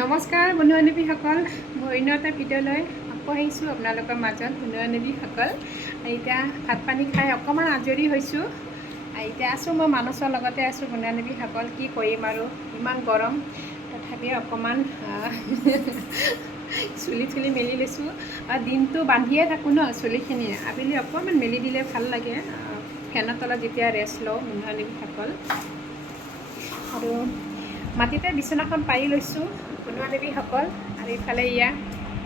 নমস্কাৰ বন্ধু-বান্ধৱীসকল, অন্য এটা ভিডিঅ'লৈ আকৌ আহিছোঁ আপোনালোকৰ মাজত। বন্ধু-বান্ধৱীসকল, এতিয়া ভাত পানী খাই অকণমান আজৰি হৈছোঁ। এতিয়া আছোঁ মই মানসৰ লগতে আছোঁ। বন্ধু-বান্ধৱীসকল, কি কৰিম আৰু ইমান গৰম, তথাপি অকণমান চুলি মেলি লৈছোঁ। দিনটো বান্ধিয়ে থাকোঁ ন চুলিখিনি, আবেলি অকণমান মেলি দিলে ভাল লাগে। ফেনৰ তলত যেতিয়া ৰেষ্ট লওঁ বন্ধু-বান্ধৱীসকল। আৰু মাটিতে বিচনাখন পাৰি লৈছোঁ বন্ধু-বান্ধৱীসকল। আৰু ইফালে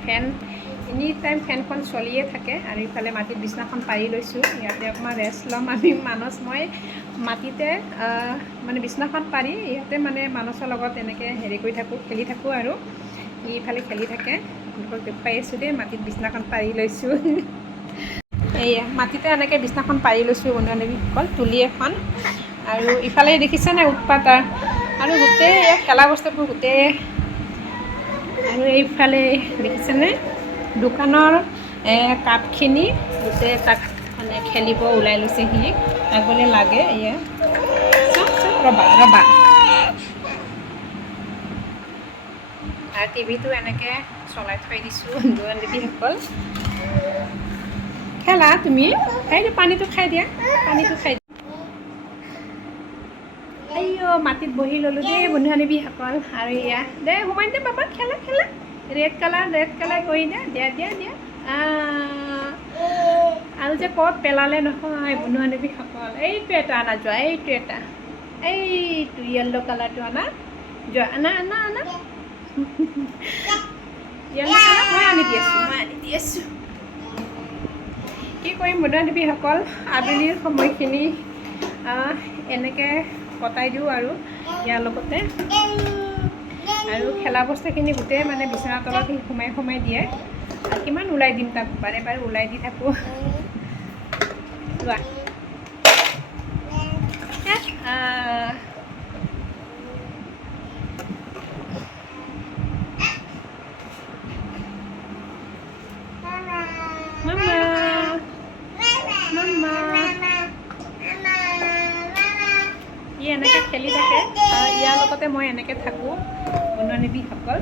ফেন, এনি টাইম ফেনখন চলিয়ে থাকে। আৰু ইফালে মাটিত বিচনাখন পাৰি লৈছোঁ, ইয়াতে অকণমান ৰেষ্ট ল'ম। আমি মই মাটিতে মানে বিচনাখন পাৰি ইয়াতে মানে মানসৰ লগত এনেকৈ কৰি থাকোঁ, খেলি থাকোঁ। আৰু ইফালে খেলি থাকে, আপোনালোকক দেখুৱাই আছোঁ দেই। মাটিত বিচনাখন পাৰি লৈছোঁ। মাটিতে এনেকৈ বিচনাখন পাৰি লৈছোঁ বন্ধু-বান্ধৱীসকল, তুলি এখন। আৰু ইফালে দেখিছেনে উৎপাত, আৰু গোটেই খেলা বস্তুবোৰ গোটেই। আৰু এইফালে দেখিছেনে দোকানৰ কাপখিনি গোটেই, তাক মানে খেলিব ওলাই লৈছে সি, তাক বোলে লাগে। ৰ'বা আৰু টিভিটো এনেকৈ চলাই থৈ দিছোঁ বন্ধু-বান্ধৱীসকল। খেলা তুমি, পানীটো খাই দিয়া, পানীটো খাই দিয়া। মাটিত বহি ল'লোঁ দেই বন্ধু-বান্ধৱীসকল। আৰু দে সোমাই দে বাবা, খেলা ৰেড কালাৰ কৰি দিয়া। আৰু যে ক'ত পেলালে নহয় বন্ধু-বান্ধৱীসকল, এইটো এটা আনা যোৱা, এইটো য়েল্ল' কালাৰটো আনা যোৱা, আনা য়েল্ল' কালাৰ মই আনি দি আছোঁ। কি কৰিম বন্ধু-বান্ধৱীসকল, আবেলিৰ সময়খিনি এনেকৈ কটাই দিওঁ আৰু ইয়াৰ লগতে। আৰু খেলা বস্তুখিনি গোটেই মানে বিচনাৰ তলত সি সোমাই দিয়ে। আৰু কিমান ওলাই দিম তাক, বাৰে ওলাই দি থাকোঁ। ই এনেকৈ খেলি থাকে, ইয়াৰ লগতে মই এনেকৈ থাকোঁ বন্ধু-বান্ধৱীসকল।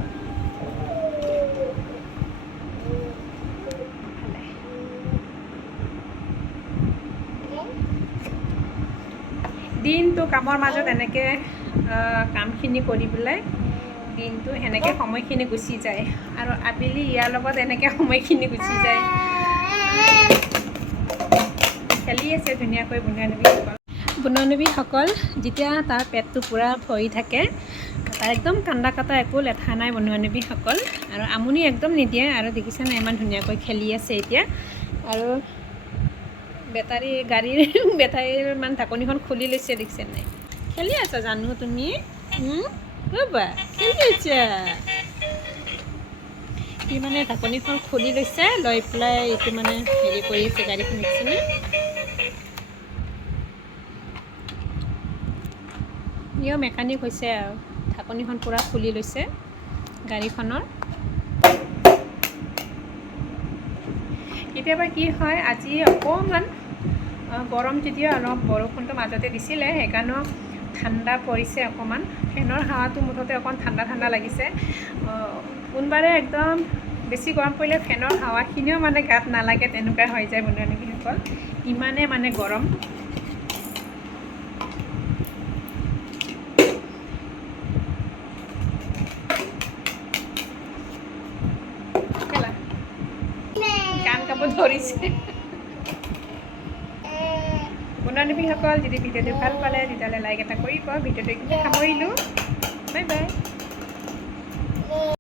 দিনটো কামৰ মাজত এনেকৈ কামখিনি কৰি পেলাই দিনটো সেনেকৈ সময়খিনি গুচি যায়। আৰু আবেলি ইয়াৰ লগত এনেকৈ সময়খিনি গুচি যায়। খেলি আছে ধুনীয়াকৈ বন্ধু-বান্ধৱীসকল। যেতিয়া তাৰ পেটটো পূৰা ভৰি থাকে, তাৰ একদম কান্দা কাটা একো লেঠা নাই বন্ধু-বান্ধৱীসকল। আৰু আমনি একদম নিদিয়ে। আৰু দেখিছেনে ইমান ধুনীয়াকৈ খেলি আছে এতিয়া। আৰু গাড়ীৰ বেটাৰীৰ মানে ঢাকনিখন খুলি লৈছে, দেখিছে নাই? খেলি আছা জানো তুমি? ৰ'বা, খেলি আছা। সি মানে ঢাকনিখন খুলি লৈছে, লৈ পেলাই এইটো মানে কৰি আছে গাড়ীখন, দেখিছেনে? ইও মেকানিক হৈছে আৰু ঢাকনিখন পূৰা খুলি লৈছে গাড়ীখনৰ। কেতিয়াবা কি হয়, আজি অকণমান গৰম, তেতিয়া অলপ বৰষুণটো মাজতে দিছিলে, সেইকাৰণেও ঠাণ্ডা পৰিছে অকণমান। ফেনৰ হাৱাটো মুঠতে অকণ ঠাণ্ডা লাগিছে। কোনবাৰে একদম বেছি গৰম পৰিলে ফেনৰ হাৱাখিনিও মানে গাত নালাগে, তেনেকুৱা হৈ যায় বন্ধু-বান্ধৱীসকল। ইমানে মানে গৰম। গান গাব ধৰিছে বন্ধু-বান্ধৱীসকল। যদি ভিডিঅ'টো ভাল পালে তেতিয়াহ'লে লাইক এটা কৰিব। ভিডিঅ'টো সামৰিলোঁ, বাই বাই।